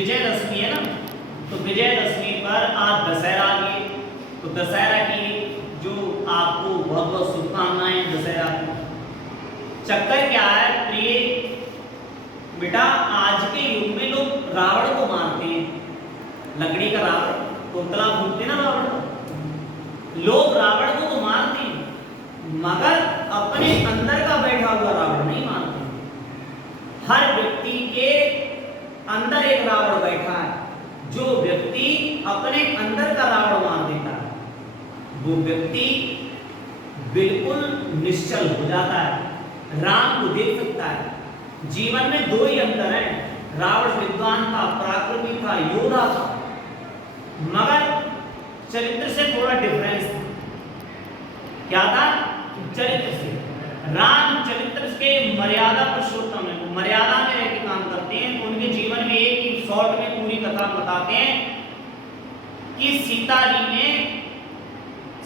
विजयदशमी है ना, तो विजयदशमी पर आज दशहरा आ गई, तो दशहरा की जो आपको बहुत बहुत शुभकामनाएं दशहरा की। चक्कर क्या है प्रिय बेटा, आज के युग में लोग रावण को मारते हैं, लकड़ी का रावण, पुतला फूटते ना रावण, लोग रावण को तो मारते हैं मगर अपने अंदर का बैठा हुआ रावण नहीं मारते। हर व्यक्ति के अंदर एक रावण बैठा है, जो व्यक्ति अपने अंदर का रावण मार देता है वो व्यक्ति बिल्कुल निश्चल हो जाता है, राम को देख सकता है। जीवन में दो ही अंतर है, रावण विद्वान था, पराक्रमी था, योद्धा था, मगर चरित्र से थोड़ा डिफरेंस था। क्या था? चरित्र से। राम चरित्र के मर्यादा पुरुषोत्तम है, मर्यादा में रह के काम करते हैं। तो उनके जीवन में एक ही शॉर्ट में पूरी कथा बताते हैं कि सीता जी ने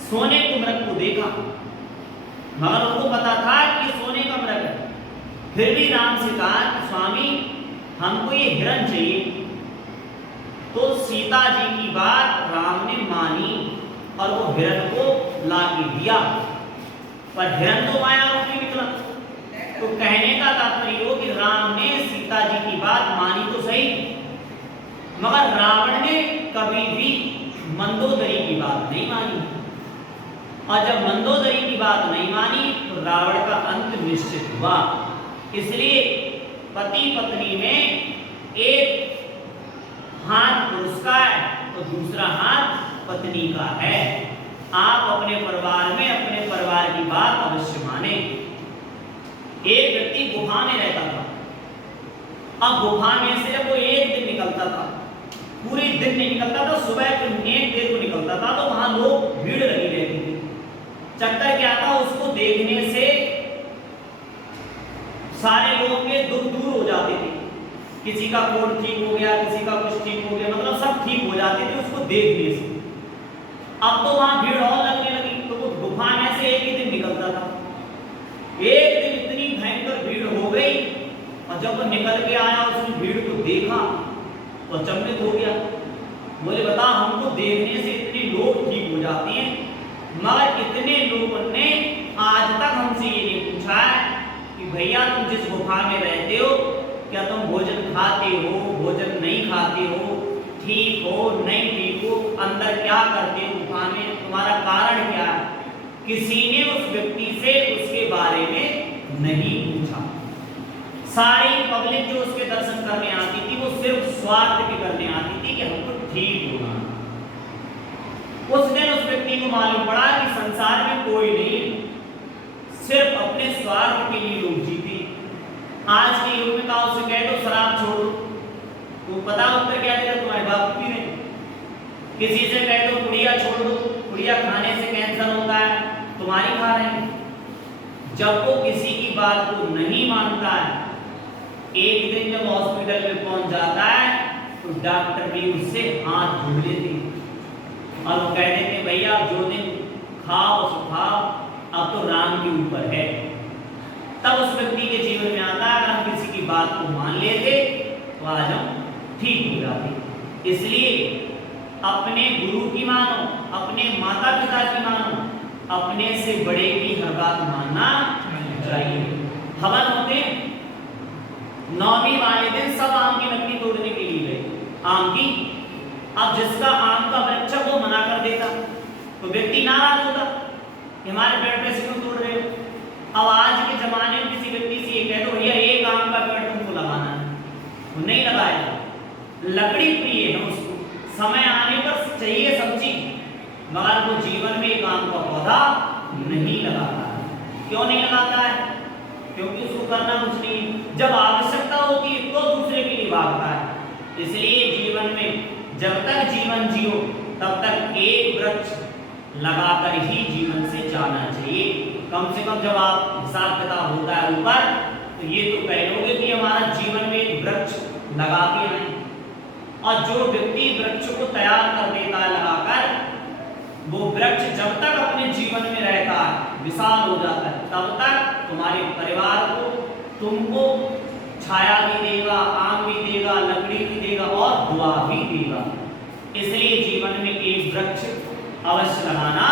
सोने के मृग को देखा, मगर उनको पता था कि सोने का मृग है, फिर भी राम से कहा कि स्वामी हमको ये हिरण चाहिए। तो सीता जी की बात राम ने मानी और वो हिरण को ला के दिया, पर हिरण तो माया रूपी निकला। तो कहने का तात्पर्य हो कि राम ने सीता जी की बात मानी तो सही, मगर रावण ने कभी भी मंदोदरी की बात नहीं मानी, और जब मंदोदरी की बात नहीं मानी तो रावण का अंत निश्चित हुआ। इसलिए पति पत्नी में एक हाथ पुरुष का है तो दूसरा हाथ पत्नी का है। आप अपने परिवार में अपने परिवार की बात अवश्य माने। एक व्यक्ति गुफा में रहता था, अब गुफा में से जब वो एक दिन निकलता था, पूरे दिन नहीं निकलता था, सुबह को एक देर को निकलता था, तो वहां लोग भीड़ लगी रहती थी। चक्कर क्या था, उसको देखने से सारे लोगों के दुख दूर हो जाते थे, किसी का कोट ठीक हो गया, किसी का कुछ ठीक हो गया, मतलब सब ठीक हो जाते थे उसको देखने से। अब तो वहां भीड़ और लगने लगी, तो वो गुफा में से एक ही दिन निकलता था। एक दिन इतनी भयंकर भीड़ हो गई, और जब वो निकल के आया उसने भीड़ को देखा तो अचंभित हो गया। बोले बता, हमको देखने से इतने लोग ठीक हो जाते हैं, मगर इतने लोगों ने आज तक हमसे ये नहीं पूछा है कि भैया तुम जिस गुफा में रहते हो क्या तुम भोजन खाते हो, भोजन नहीं खाते हो, ठीक हो नहीं ठीक हो, अंदर क्या करते हो गुफा में, तुम्हारा कारण क्या है। किसी ने उस व्यक्ति से उसके बारे में नहीं पूछा। सारी पब्लिक जो उसके दर्शन करने आती थी वो सिर्फ स्वार्थ के करने आती थी कि हमको ठीक होना। उस दिन उस व्यक्ति को मालूम पड़ा कि संसार में कोई नहीं, सिर्फ अपने स्वार्थ के लिए लोग जीते। आज के युग में कहा उसे कह दो शराब छोड़ दो, तो पता उत्तर क्या देगा, तुम्हारे बाप पी रहे। किसी से कह दो पुड़िया छोड़ दो, पुड़िया खाने से कैंसर होता है, तुम्हारी खा रहे हैं। जब वो किसी की बात को नहीं मानता है, एक दिन जब हॉस्पिटल में पहुंच जाता है तो डॉक्टर भी उससे हाथ जोड़ लेते और वो कह देते भैया जो दिन खाओ सो खाओ, अब तो राम के ऊपर है। तब उस व्यक्ति के जीवन में आता है, अगर हम किसी की बात को मान लेते तो आज हम ठीक हो जाते। इसलिए अपने गुरु की मानो, अपने माता पिता की मानो, अपने से बड़े की हर बात मानना चाहिए। हवन होते नौवीं वाले दिन सब आम की लकड़ी तोड़ने के लिए गए, आम की। अब जिसका आम का वृक्ष वो मना कर देता तो व्यक्ति नाराज होता कि हमारे पेड़ पे से क्यों तोड़ रहे हो। अब आज के जमाने में किसी व्यक्ति से ये कह दो भैया एक आम का पेड़ तुमको लगाना है, वो नहीं लगाएगा। लकड़ी प्रिय है उसको, समय आने पर चाहिए सब चीज, मगर वो जीवन में एक आम का पौधा नहीं लगाता है। क्यों नहीं लगाता है? क्योंकि उसको करना कुछ नहीं, जब आवश्यकता होती है तो दूसरे के लिए भागता है। इसलिए जीवन में जब तक जीवन जियो तब तक एक वृक्ष लगाकर ही जीवन से जाना चाहिए। कम से कम जब आप हिसाब किताब होता है ऊपर, तो ये तो कह लोगे कि हमारा जीवन में एक वृक्ष लगा के आए। और जो व्यक्ति वृक्ष को तैयार कर देता है लगाकर, वो वृक्ष जब तक अपने जीवन में रहता है, विशाल हो जाता है, तब तक तुम्हारे परिवार को, तुमको छाया भी देगा, आम भी देगा, लकड़ी भी देगा और दुआ भी देगा। इसलिए जीवन में एक वृक्ष अवश्य लगाना